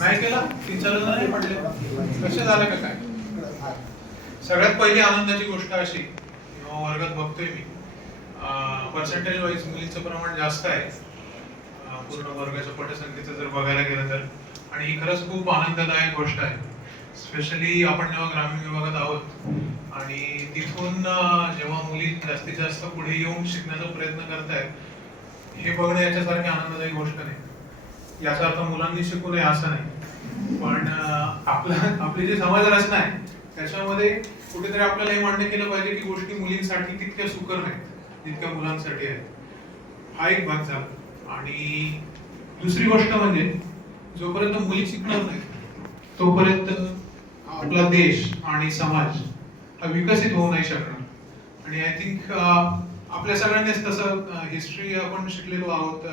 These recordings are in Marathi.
नाही केला? तीन चार जण नाही म्हटले कसे झालं का काय? सगळ्यात पहिली आनंदाची गोष्ट अशी वर्गात बघतोय मी पर्सेंटेज वाईज मुलींचं प्रमाण जास्त आहे. पूर्ण वर्गाच्या पटसंख्येचं जर बघायला गेलं तर. आणि ही खरंच खूप आनंददायक गोष्ट आहे. स्पेशली आपण जेव्हा ग्रामीण विभागात आहोत आणि तिथून जेव्हा मुली जास्तीत जास्त पुढे येऊन शिकण्याचा प्रयत्न करतायत हे बघणं याच्यासारखी आनंददायी गोष्ट नाही. याचा अर्थ मुलांनी शिकू नये असं नाही. पण आपला आपली जी समाज रचना आहे त्याच्यामध्ये कुठेतरी आपल्याला हे मान्य केलं पाहिजे की गोष्टी मुलींसाठी तितक्या सुकर नाहीत जितक्या मुलांसाठी आहेत. हा एक भाग झाला. आणि दुसरी गोष्ट म्हणजे जोपर्यंत मुली शिकणार नाही तोपर्यंत आपला देश आणि समाज हा विकसित होऊ नाही शकणार. आणि आय थिंक आपल्या सगळ्यांनीच तसं हिस्ट्री आपण शिकलेलो आहोत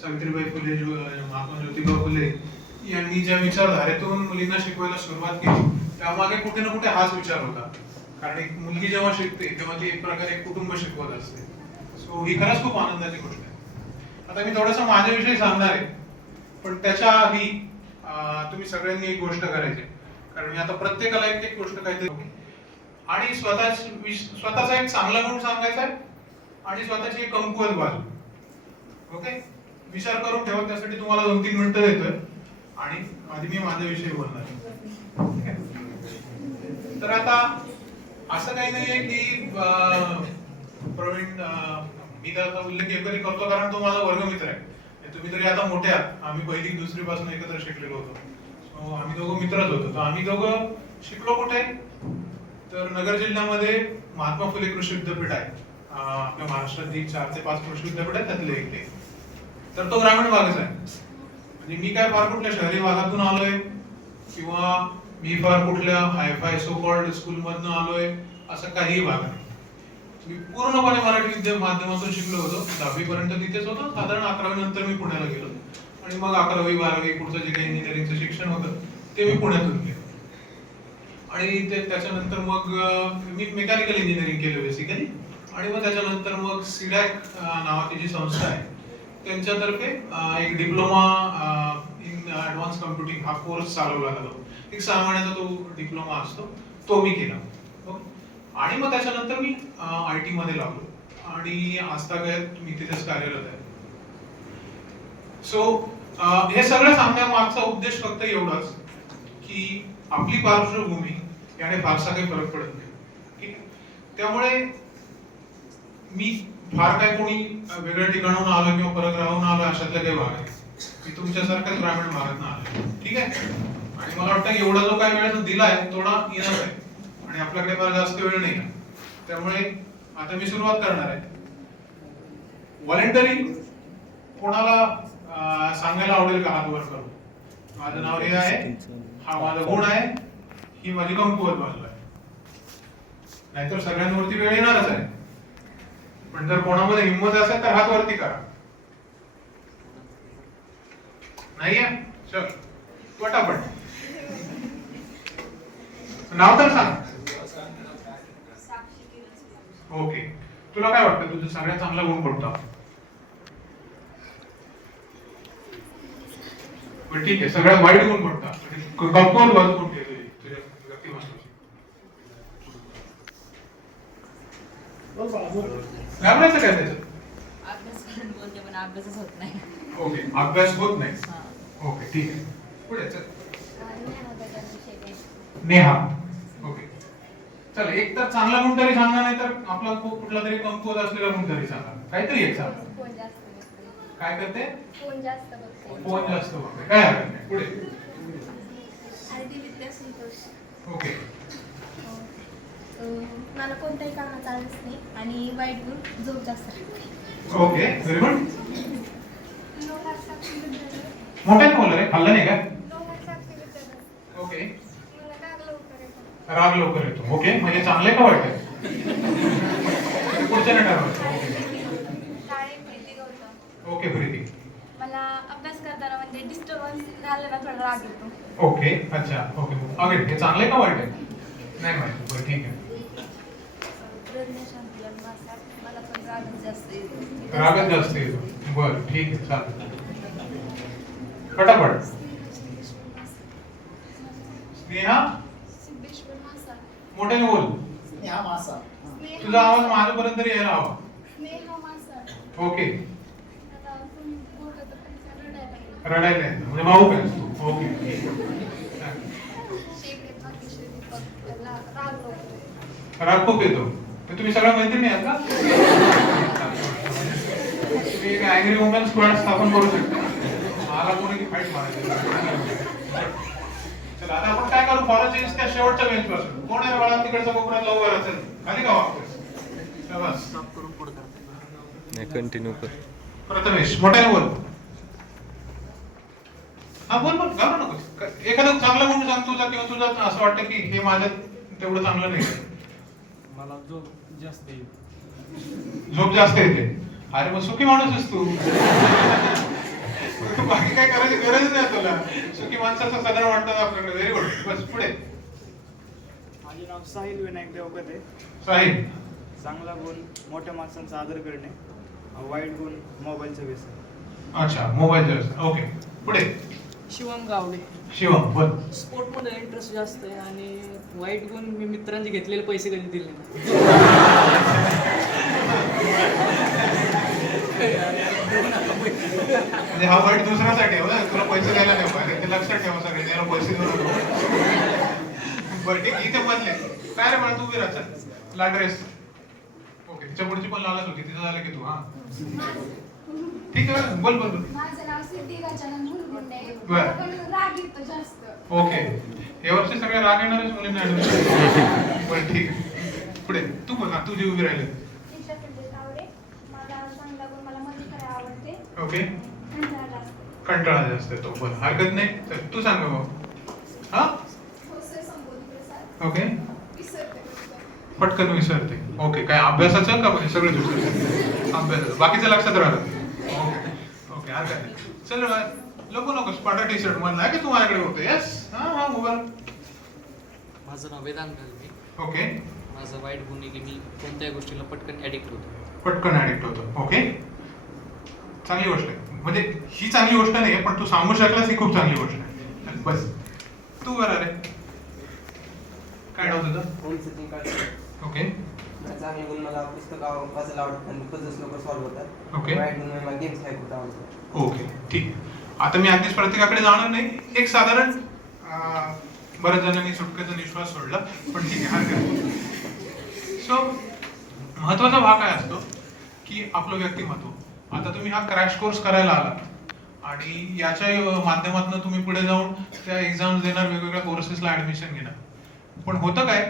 सावित्रीबाई फुले महात्मा ज्योतिबा फुले यांनी ज्या विचारधारेतून मुलींना शिकवायला सुरुवात केली त्यामागे कुठे ना कुठे हाच विचार होता. कारण एक मुलगी जेव्हा शिकते तेव्हा ती एक प्रकारे एक कुटुंब शिकवत असते. सो ही खरंच खूप आनंदाची गोष्ट आहे. आता मी थोडंसं माझ्याविषयी सांगणार आहे पण त्याच्या आधी तुम्ही सगळ्यांनी एक गोष्ट करायची कारण मी आता प्रत्येकाला एक एक गोष्ट काहीतरी आणि स्वतःच स्वतःचा एक चांगला गुण सांगायचा आहे आणि स्वतःची एक कमकुवत बाजू. ओके? विचार करून ठेवा त्यासाठी तुम्हाला दोन तीन मिनिटं देतोय. आणि आधी मी माझ्याविषयी बोलणार तर आता असं काही नाहीये की प्रवीण मी त्याचा उल्लेख एकरी करतो कारण तो माझा वर्गमित्र आहे. तुम्ही तरी आता मोठे आहात. आम्ही पहिली दुसरी पासून एकत्र शिकलेलो होतो. आम्ही दोघं मित्रच होतो. तर आम्ही दोघं शिकलो कुठे? तर नगर जिल्ह्यामध्ये महात्मा फुले कृषी विद्यापीठ आहे. आपल्या आपल्या महाराष्ट्रातली चार ते पाच कृषी विद्यापीठ आहे त्यातले एक ते तर तो ग्रामीण भागच आहे. म्हणजे मी काय फार कुठल्या शहरी भागातून आलोय? किंवा मी फार कुठल्या हायफाय सो कॉल्ड स्कूलमधनं आलोय? असं काहीही भाग नाही. मी पूर्णपणे मराठी विद्या माध्यमातून शिकलो होतो. दहावीपर्यंत तिथेच होतो. साधारण अकरावी नंतर मी पुण्याला गेलो. आणि मग अकरावी बारावी पुढचं जे काही इंजिनिअरिंगचं शिक्षण होतं ते मी पुण्यातून केलं. आणि ते त्याच्यानंतर मग मी मेकॅनिकल इंजिनिअरिंग केलं बेसिकली आणि मग त्याच्यानंतर मग सिडॅक नावाची जी संस्था आहे त्यांच्यातर्फे एक डिप्लोमा इन ऍडव्हान्स कम्प्युटिंग हा कोर्स चालवला जातो. एक सहा महिन्याचा तो डिप्लोमा असतो तो मी केला. हो? आणि मग त्याच्यानंतर मी आय टी मध्ये लागलो. आणि आजतागत मी तिथेच कार्यरत आहे. सो हे सगळं सांगण्यामागचा उद्देश फक्त एवढाच की आपली पार्श्वभूमी याने फारसा काही फरक पडत नाही. ठीक आहे? त्यामुळे मी फार काय कोणी वेगळ्या ठिकाणाहून आलं किंवा परत राहून आलं अशातल्या काही भाग आहे मी तुमच्यासारख्याच ग्रामीण भागात आलो ठीक आहे? आणि मला वाटतं एवढा जो काही वेळ दिलाय थोडा येणार आहे. आणि आपल्याकडे फार जास्त वेळ नाही त्यामुळे आता मी सुरुवात करणार आहे. व्हॉलेंटरी कोणाला सांगायला आवडेल का हात वर करून? माझं नाव हे आहे. हा माझा गुण आहे. ही माझी कमकुवत बाजू आहे. नाहीतर सगळ्यांवरती वेळ येणारच आहे. पण जर कोणामध्ये हिंमत असेल तर हात वरती करा. नाहीये? चल पटापट. नाव तर सांग. ओके. तुला काय वाटतं? तुझं सगळ्यात चांगला गुण कोणता? ठीक आहे. सगळ्यात वाईट गुण कोणता? कंपाऊंड बाजू कोणती आहे तुझी तुझ्या व्यक्तिमत्वाची घाबरायचं काय अभ्यास करून बोलते पण अभ्यासच होत नाही. ओके अभ्यास होत नाही. हा. ओके ठीक आहे. पुढे चल. नेहा. ओके. चल एक तर चांगला गुण तरी सांगा नाही तर आपला कु- कुठला तरी कमकुवत असलेला गुण तरी सांगा काहीतरी एक सांगा. काय करते? फोन जास्त बघते. फोन जास्त बघते काय हरकत नाही. पुढे. आरती विद्या संतोष ओके. मला कोणत्याही कामाचा आळस नाही आणि वाईट गुण झोप जास्त लागते ओके व्हेरी गुड मोठ्याने बोल रे? खाल्लं नाही का? ओके. राग लवकर येतो. ओके म्हणजे चांगले का वाटत पुढच्या नाही ओके. प्रीती. मला अभ्यास करताना म्हणजे डिस्टर्बन्स झालं ना थोडा राग येतो. ओके अच्छा. ओके. अगे हे चांगले का आहे? नाही माहिती बरं ठीक आहे प्रज्ञाशांती आणि वासात मला पण रागच जास्त येतो. बरं ठीक आहे चालेल. पटापट स्नेहा? मोठ्याने बोल. तुझा आवाज. माझ्यापर्यंत तरी यायला हवा. ओके. रडायला. म्हणजे भाऊ काय तू? ओके. राग खूप येतो. तर तुम्ही सगळ्या मैत्रिणी आहात का? अँग्री वुमन स्क्वॉड स्थापन करू शकता. मला कोणी फाईट मारायची चला आता आपण काय करू? फॉलो चेंज त्या शेवटच्या बेंच पासून कोण आहे बाळा? तिकडचा कोपऱ्यात लवकर असेल. खाली का वापस? नाही कंटिन्यू कर. प्रथमेश मोठ्याने बोल. हा बोल बोल. घाबरू नको. एखादं चांगलं म्हणून सांग तुझा किंवा तुझा. असं वाटतं की हे माझं तेवढं चांगलं नाही. मला जो जास्त येईल. झोप जास्त येते. अरे मग सुखी माणूसच तू. तू बाकी काय करायची गरज नाही तुला. सुखी माणसाचं सदर वाटतं आपल्याकडे. व्हेरी गुड बस पुढे. माझे नाव साहिल विनायक देवकते साहिल. चांगला गुण मोठ्या माणसांचा आदर करणे वाईट गुण मोबाईलचं व्यसन. अच्छा मोबाईल ओके पुढे. शिवम गावडे. शिवम बोल. स्पोर्टमध्ये इंटरेस्ट जास्त आहे आणि वाईट गुण मी मित्रांचे घेतलेले पैसे कधी दिले नाही. म्हणजे हा वाईट दुसऱ्यासाठी आहे तुला पैसे द्यायला नाही पाहिजे ते लक्षात ठेवा सगळे त्याला पैसे देऊ नको बरं ठीक इथे बनले काय रे मला तू उभी राहा चल लाल ड्रेस ओके तिच्या पुढची पण लालच होती तिथं झालं की तू हा. ठीक आहे बोल बोल बोल. माझं नाव सिद्धी गजानन मुलगुंडे बर. मला पण राग येतो जास्त. ओके. या वर्षी सगळ्या राग येणारच मुलींना ऍडमिशन बरं ठीक आहे. पुढे तू बोल ना तू जी उभी राहिली ईशा संदेश तावडे माझा चांगला गुण मला मदत करायला आवडते ओके कंटाळा जास्त. येतो. बरं. हरकत नाही? तर तू सांग मग. हा? ओके. पटकन विसरते. ओके काय अभ्यासाचं का म्हणजे सगळं विसरते अभ्यासाचं. बाकीचं लक्षात राहतं. ओके ओके हरकत नाही. चल लपू नकोस पांढरा टी शर्ट मधला आहे की तू माझ्याकडे होतो? येस हा हा मोबाईल. माझं नाव वेदांत घालवे ओके माझं वाईट गुण आहे की मी कोणत्याही गोष्टीला पटकन ॲडिक्ट होतो. पटकन ऍडिक्ट होतो. ओके चांगली गोष्ट आहे. म्हणजे ही चांगली गोष्ट नाही पण तू सांगू शकलास ही खूप चांगली गोष्ट आहे. बस. तू बरं रे. काय नाव तुझं ओके चांगले गुण मला पुस्तक वाचायला आवडतात आणि पजल्स लवकर सॉल्व्ह होतात. ओके वाईट गुण मला गेम्स खेळायला खूप आवडतात ओके ठीक. आता मी अगदीच प्रत्येकाकडे जाणार नाही. एक साधारण बऱ्याच जणांनी सुटकेचा निश्वास सोडला पण ठीक आहे हरकत सो महत्त्वाचा भाग काय असतो? की आपलं व्यक्तिमत्व. आता तुम्ही हा क्रॅश कोर्स करायला आलात. आणि याच्या माध्यमातून तुम्ही पुढे जाऊन त्या एक्झाम्स देणार वेगवेगळ्या कोर्सेसला ऍडमिशन घेणार. पण होतं काय?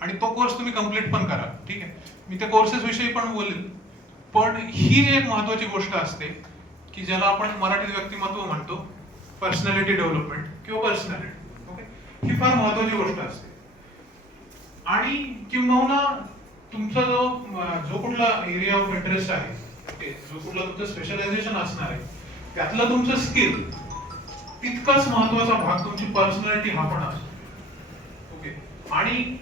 आणि तो कोर्स तुम्ही कंप्लीट पण करा. ठीक आहे? मी त्या कोर्सेस विषयी पण बोलेल. पण ही जी एक महत्वाची गोष्ट असते की ज्याला आपण मराठीत व्यक्तिमत्व म्हणतो पर्सनॅलिटी डेव्हलपमेंट किंवा पर्सनॅलिटी ओके ही फार महत्वाची गोष्ट असते. आणि किंबहुना तुमचा जो जो कुठला एरिया ऑफ इंटरेस्ट आहे जो कुठला तुमचं स्पेशलायझेशन असणार आहे त्यातलं तुमचं स्किल तितकाच महत्त्वाचा भाग तुमची पर्सनॅलिटी हा पण असतो. ओके आणि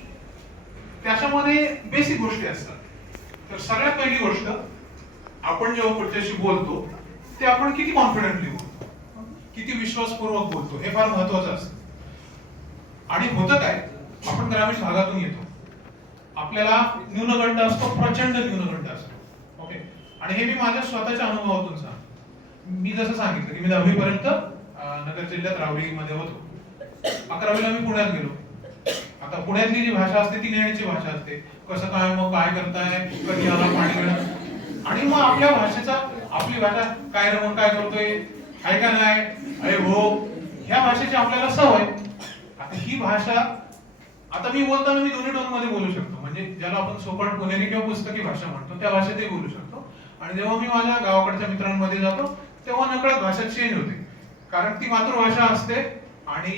त्याच्यामध्ये बेसिक गोष्टी असतात. तर सगळ्यात पहिली गोष्ट आपण जेव्हा पुढच्याशी बोलतो ते आपण किती कॉन्फिडेंटली बोलतो? किती विश्वासपूर्वक बोलतो? हे फार महत्वाचं असतं. आणि होतं काय आपण ग्रामीण भागातून येतो. आपल्याला न्यूनगंड असतो प्रचंड न्यूनगंड असतो. ओके आणि हे मी माझ्या स्वतःच्या अनुभवातून सांग. मी जसं सांगितलं की मी दहावी पर्यंत नगर जिल्ह्यात रावळीमध्ये होतो. अकरावीला मी पुण्यात गेलो. आता पुण्यातली जी भाषा असते ती नेहमीची भाषा असते. कसं काय मग काय करताय कधी आला पाणी मिळत आणि मग आपल्या भाषेचा आपली भाषा काय रे मग काय करतोय काय का नाही अरे हो ह्या भाषेची आपल्याला सवय. आता ही भाषा आता मी बोलताना मी दोन्ही टोनमध्ये बोलू शकतो. म्हणजे ज्याला आपण सोपट पुणेरी किंवा पुस्तकी भाषा म्हणतो त्या भाषेतही बोलू शकतो. आणि जेव्हा मी माझ्या गावाकडच्या मित्रांमध्ये जातो तेव्हा नकळत भाषा चेंज होते. कारण ती मातृभाषा असते आणि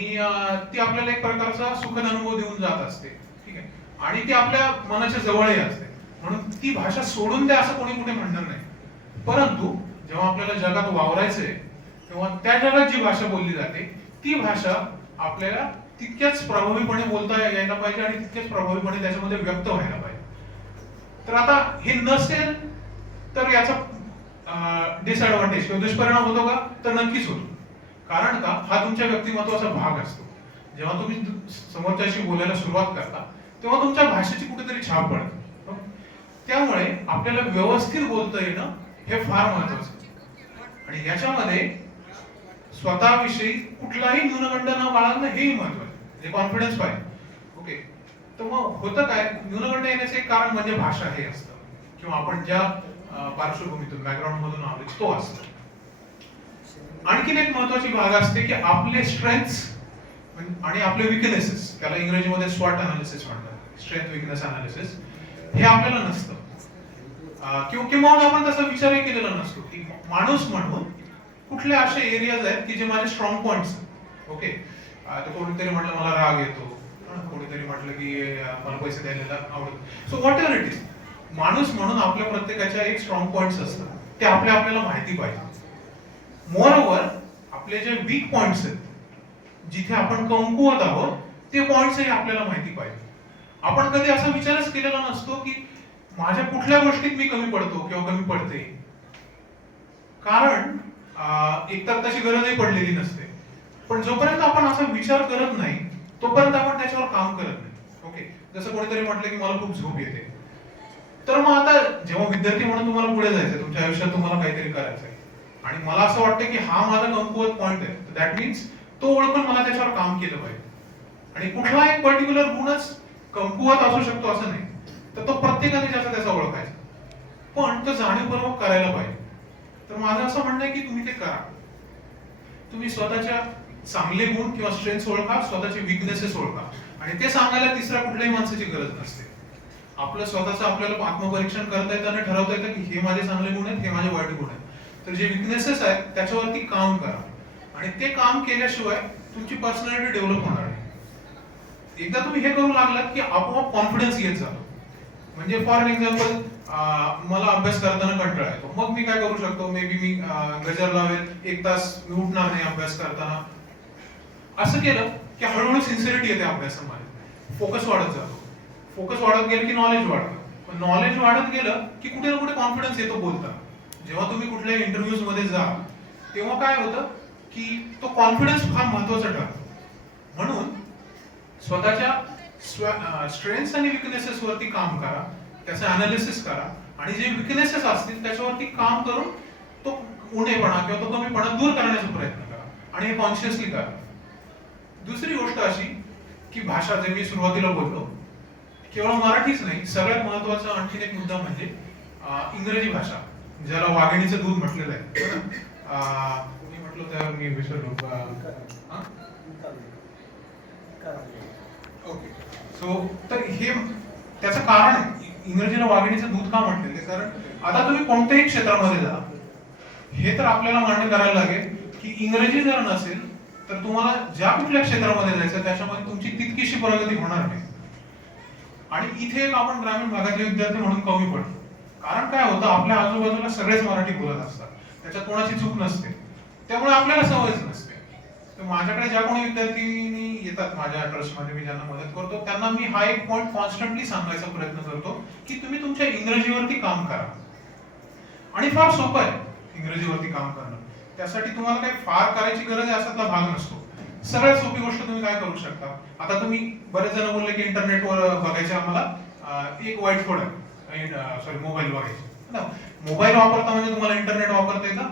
ती आपल्याला एक प्रकारचा सुखद अनुभव देऊन जात असते. ठीक आहे? आणि ती आपल्या मनाच्या जवळही असते. म्हणून ती भाषा सोडून द्या असं कोणी कुठे म्हणणार नाही. परंतु जेव्हा आपल्याला जगात वावरायचंय तेव्हा त्या जगात जी भाषा बोलली जाते ती भाषा आपल्याला तितक्याच प्रभावीपणे बोलता यायला पाहिजे आणि तितक्याच प्रभावीपणे त्याच्यामध्ये व्यक्त व्हायला पाहिजे. तर आता हे नसेल तर याचा डिसएडव्हान्टेज किंवा दुष्परिणाम होतो का? तर नक्कीच होतो. कारण का? हा तुमच्या व्यक्तिमत्वाचा भाग असतो. जेव्हा तुम्ही समोरच्याशी बोलायला सुरुवात करता तेव्हा तुमच्या भाषेची कुठेतरी छाप पडते. त्यामुळे आपल्याला व्यवस्थित बोलता येणं हे फार महत्वाचं आणि याच्यामध्ये स्वतःविषयी कुठलाही न्यूनगंड न बाळगणं हेही महत्वाचं आहे. म्हणजे कॉन्फिडन्स पाहिजे. ओके तर मग होतं काय? न्यूनगंड येण्याचे एक कारण म्हणजे भाषा हे असतं. किंवा आपण ज्या पार्श्वभूमीतून बॅकग्राऊंड मधून आलो तो असतो. आणखीन एक महत्वाची भाग असते की आपले स्ट्रेंथ आणि आपले विकनेसेस त्याला इंग्रजीमध्ये स्वॉट अनालिसिस म्हणतात. स्ट्रेंथ विकनेस अनालिसिस हे आपल्याला नसतं. किंवा किंवा आपण तसा विचारही केलेला नसतो की माणूस म्हणून कुठले असे एरियाज आहेत की जे माझे स्ट्रॉंग पॉइंट्स ओके तर कोणीतरी म्हटलं मला राग येतो. कोणीतरी म्हटलं की मला पैसे द्यायला आवडत so whatever it is माणूस म्हणून आपल्या प्रत्येकाच्या एक स्ट्रॉंग पॉइंट्स असतात. ते आपल्या आपल्याला माहिती पाहिजे. मोर ओव्हर आपले जे वीक पॉइंट्स आहेत जिथे आपण कमकुवत आहोत ते पॉइंट्सही आपल्याला माहिती पाहिजे. आपण कधी असा विचारच केलेला नसतो की माझ्या कुठल्या गोष्टीत मी कमी पडतो किंवा कमी पडते? कारण एकतर तशी गरजही पडलेली नसते. पण जोपर्यंत आपण असा विचार करत नाही तोपर्यंत आपण त्याच्यावर काम करत नाही. ओके जसं कोणीतरी म्हटलं की मला खूप झोप येते. तर मग आता जेव्हा विद्यार्थी म्हणून तुम्हाला पुढे जायचं तुमच्या आयुष्यात तुम्हाला काहीतरी करायचं आहे आणि मला असं वाटतं की हा माझा कमकुवत पॉईंट आहे. दॅट मीन्स तो ओळखून मला त्याच्यावर काम केलं पाहिजे. आणि कुठला एक पर्टिक्युलर गुणच कमकुवत असू शकतो असं नाही. तर तो प्रत्येकाने ज्याचा त्याचा ओळखायचा. पण तो जाणीवपूर्वक करायला पाहिजे. तर माझं असं म्हणणं आहे की तुम्ही ते करा. तुम्ही स्वतःच्या चांगले गुण किंवा स्ट्रेंथ ओळखा स्वतःचे विकनेसेस ओळखा. आणि ते सांगायला तिसऱ्या कुठल्याही माणसाची गरज नसते. आपलं स्वतःचं आपल्याला आत्मपरीक्षण करता येतं आणि ठरवता येतं की हे माझे चांगले गुण आहेत हे माझे वाईट गुण आहेत. तर जे विकनेसेस आहेत त्याच्यावरती काम करा. आणि ते काम केल्याशिवाय तुमची पर्सनॅलिटी डेव्हलप होणार आहे एकदा तुम्ही हे करू लागलात की आपोआप कॉन्फिडन्स येत झालं म्हणजे फॉर एक्झाम्पल मला अभ्यास करताना कंटाळा येतो. मग मी काय करू शकतो? मे बी मी गजर लावेल एक तास मी उठणार नाही अभ्यास करताना. असं केलं की हळूहळू सिन्सिरिटी येते अभ्यासामध्ये. फोकस वाढत जातो. फोकस वाढत गेलं की नॉलेज वाढतं? पण नॉलेज वाढत गेलं की कुठे ना कुठे कॉन्फिडन्स येतो बोलता जेव्हा तुम्ही कुठल्या इंटरव्ह्यूजमध्ये जा तेव्हा काय होतं की तो कॉन्फिडन्स फार महत्त्वाचा ठरतो. म्हणून स्वतःच्या स्ट्रेंथ्स आणि विकनेसेस वरती काम करा त्याचं अनालिसिस करा आणि जे विकनेसेस असतील त्याच्यावरती काम करून तो उणेपणा किंवा तो कमीपणा दूर करण्याचा प्रयत्न करा आणि हे कॉन्शियसली करा. दुसरी गोष्ट अशी की भाषा जे मी सुरुवातीला बोललो केवळ मराठीच नाही सगळ्यात महत्त्वाचा आणखीन एक मुद्दा म्हणजे इंग्रजी भाषा ज्याला वाघिणीचं दूध म्हटलेलं आहे. मी म्हटलं तर मी विसरलो. ओके. सो तर हे त्याचं कारण आहे. इंग्रजीला वाघिणीचं दूध का म्हटलेलं आहे? कारण आता तुम्ही कोणत्याही क्षेत्रामध्ये जा हे तर आपल्याला मान्य करायला लागेल की इंग्रजी जर नसेल तर तुम्हाला ज्या कुठल्या क्षेत्रामध्ये जायचं त्याच्यामध्ये तुमची तितकीशी प्रगती होणार नाही. आणि इथे एक आपण ग्रामीण भागातले विद्यार्थी म्हणून कमी पडतो. कारण काय होतं आपल्या आजूबाजूला सगळेच मराठी बोलत असतात. त्याच्यात कोणाची चूक नसते. त्यामुळे आपल्याला सवयच नसते. तर माझ्याकडे ज्या कोणी विद्यार्थी येतात माझ्या ट्रस्टमध्ये मी ज्यांना मदत करतो त्यांना मी हा एक पॉईंट कॉन्स्टंटली सांगायचा प्रयत्न करतो की तुम्ही तुमच्या इंग्रजीवरती काम करा. आणि फार सोपं आहे इंग्रजीवरती काम करणं. त्यासाठी तुम्हाला काही फार करायची गरज आहे असातला भाग नसतो. सगळ्यात सोपी गोष्ट तुम्ही काय करू शकता? आता तुम्ही बरेच जण बोलले की इंटरनेटवर बघायचे आम्हाला. एक वाईट फोड आहे. सॉरी मोबाईल बघायचे. मोबाईल वापरता म्हणजे तुम्हाला इंटरनेट वापरता येतं?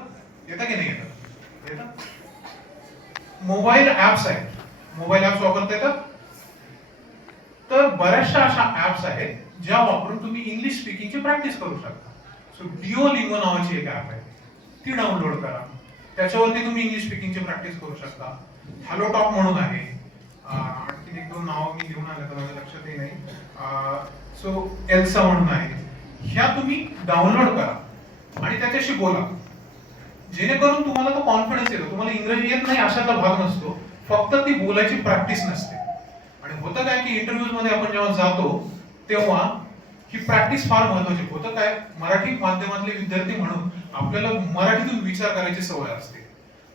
येतं की नाही येतं? येतं? मोबाईल ऍप्स आहेत. मोबाईल ऍप्स वापरता येतात तर बऱ्याचशा अशा ऍप्स आहेत ज्या वापरून तुम्ही इंग्लिश स्पीकिंगची प्रॅक्टिस करू शकता. सो डिओ लिंगो नावाची एक ऍप आहे. ती डाउनलोड करा. त्याच्यावरती तुम्ही इंग्लिश स्पीकिंगची प्रॅक्टिस करू शकता. हॅलो टॉप म्हणून आहे. आणखी एक दोन नाव मी घेऊन आलं तर माझ्या लक्षातही नाही. सो एल्सा म्हणून आहे. ह्या तुम्ही डाउनलोड करा आणि त्याच्याशी बोला. जेणेकरून तुम्हाला तो कॉन्फिडन्स येतो. तुम्हाला इंग्रजी येत नाही अशातला भाग नसतो. फक्त ती बोलायची प्रॅक्टिस नसते. आणि होतं काय की इंटरव्ह्यूजमध्ये आपण जेव्हा जातो तेव्हा ही प्रॅक्टिस फार महत्वाची. होतं काय? मराठी माध्यमातले विद्यार्थी म्हणून आपल्याला मराठीतून विचार करायची सवय असते.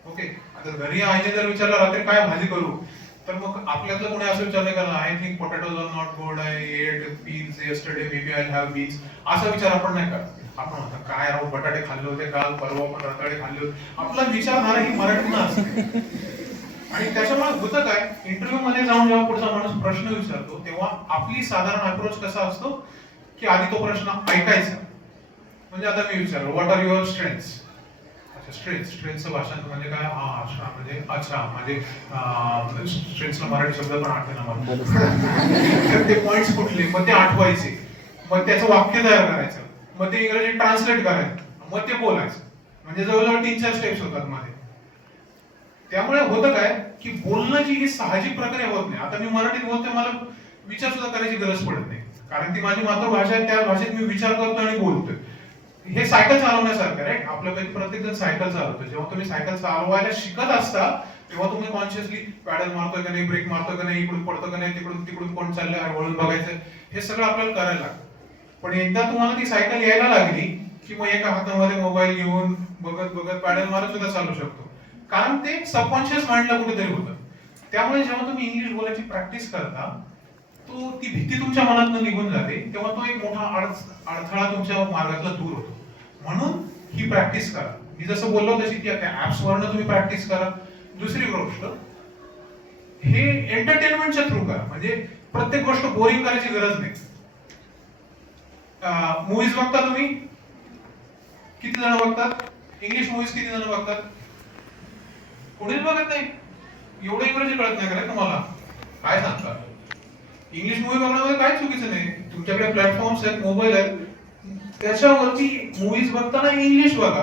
ओके आता घरी आईने जर विचारलं रात्री काय भाजी करू? तर मग आपल्यातलं कोणी असं विचार का I think potatoes are not good I ate beans yesterday maybe I have beans असा विचार आपण नाही करत. आपण आता काय राहू बटाटे खाल्ले होते काल परवा आपण रताळे खाल्ले होते. आपला विचारधारा ही मराठीतून असते. आणि त्याच्यामुळे होतं काय इंटरव्ह्यू मध्ये जाऊन जेव्हा पुढचा माणूस प्रश्न विचारतो तेव्हा आपली साधारण अप्रोच कसा असतो की आधी तो प्रश्न ऐकायचा. म्हणजे आता मी विचारलो what are your strengths strength स्ट्रेंथचं भाषण म्हणजे काय? हा अच्छा म्हणजे अच्छा म्हणजे स्ट्रेंथचा मराठी शब्द पण आठवे मला. तर ते पॉइंट्स कुठले? मग ते आठवायचे. मग त्याचं वाक्य तयार करायचं. मग ते इंग्रजी ट्रान्सलेट करायचं. मग ते बोलायचं. म्हणजे जवळजवळ तीन चार स्टेप्स होतात मध्ये त्यामुळे होतं काय? की बोलणं जी ही साहजिक प्रक्रिया होत नाही. आता मी मराठीत बोलतोय मला विचार सुद्धा करायची गरज पडत नाही. कारण ती माझी मातृभाषा आहे त्या भाषेत मी विचार करतो आणि बोलतोय. हे सायकल चालवण्यासारखं राईट आपल्यापैकी प्रत्येक जण सायकल चालवतो. जेव्हा तुम्ही सायकल चालवायला शिकत असता तेव्हा तुम्ही कॉन्शियसली पॅडल मारतोय का नाही ब्रेक मारतोय का नाही इकडून पडतो का नाही तिकडून तिकडून कोण चाललंय वळून बघायचं हे सगळं आपल्याला करायला लागतं. पण एकदा तुम्हाला ती सायकल यायला लागली की मग एका हातामध्ये मोबाईल घेऊन बघत बघत पॅडल मारत सुद्धा चालू शकतो. कारण ते सबकॉन्शियस माइंडला कुठेतरी होतं. त्यामुळे जेव्हा तुम्ही इंग्लिश बोलायची प्रॅक्टिस करता तो ती भीती तुमच्या मनातून निघून जाते तेव्हा तो एक मोठा अडथळा तुमच्या मार्गातला दूर होतो. म्हणून ही प्रॅक्टिस करा. मी जसं बोललो तशी ती ऍप्स वरनं तुम्ही प्रॅक्टिस करा. दुसरी गोष्ट हे एंटरटेनमेंटच्या थ्रू करा. म्हणजे प्रत्येक गोष्ट बोरिंग करायची गरज नाही. मूवीज बघता तुम्ही? किती जण बघतात? इंग्लिश मूवीज किती जण बघतात? कोणीच बघत नाही. एवढं इंग्रजी कळत नाही का तुम्हाला? काय सांगता? इंग्लिश मूवी बघण्यामध्ये काय चुकीचं नाही. तुमच्याकडे प्लॅटफॉर्म्स आहेत मोबाईल आहेत. त्याच्यावरती मूवीज बघताना इंग्लिश बघा.